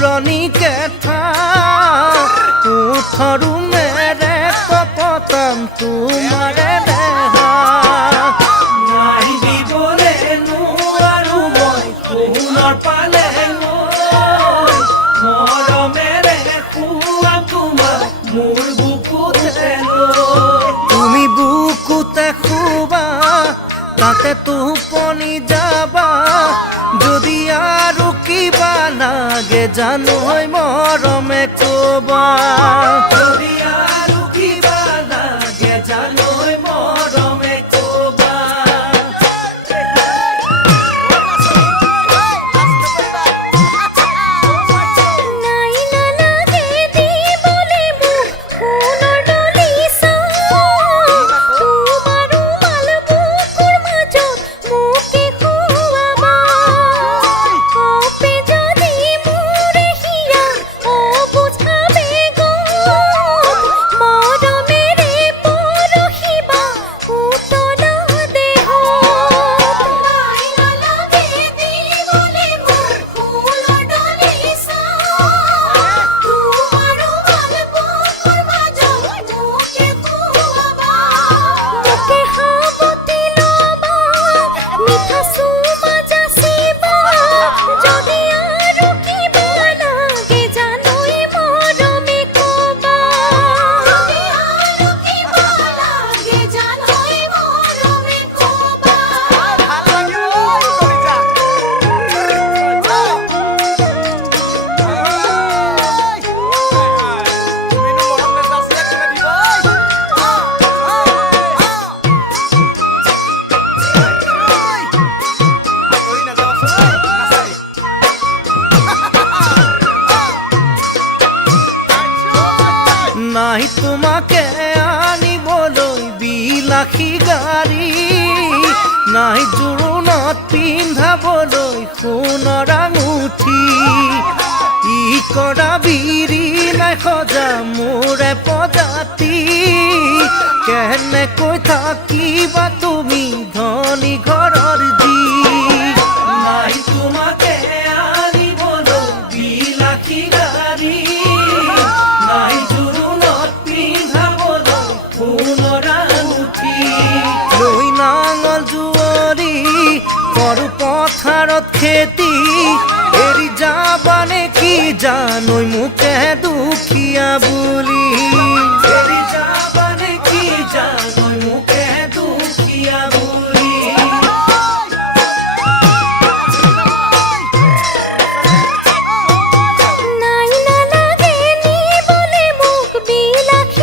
পুৰণি কেথা উঠৰু মেৰে কপতাম তোমাৰে দেহা নাই দিবলে নোৱাৰো মই সোণৰ পালে মৰমেৰে খুৱা তোমাক মোৰ বুকুতে তুমি বুকুতে শুবা তাতে টোপনি যাবা যদি আৰু কিবা লাগে জানো মৰমে কবা যদি আৰু কিবা লাগে জানো মৰমে কবা নাই তোমাকে আনিবলৈ বিলাসী গাড়ী নাই জোৰোণত পিন্ধাবলৈ সোণৰ আঙুঠি ই কৰা বিৰি নাই সজা মোৰে প্ৰজাতি কেনেকৈ থাকিবা তুমি ধনী ঘৰৰ যি নাই তোমাকে আনিবলৈ বিলাসী গাড়ী নাই লৈ নাঙল জুৱৰি কৰো পথাৰত খেতি এৰি যাবানে কি জানৈ মোকে দুখীয়া বুলি এৰি যাবানে কি জানৈ মোকে দুখীয়া বুলি নাই নালাগে নিবলে মোক বিলাসী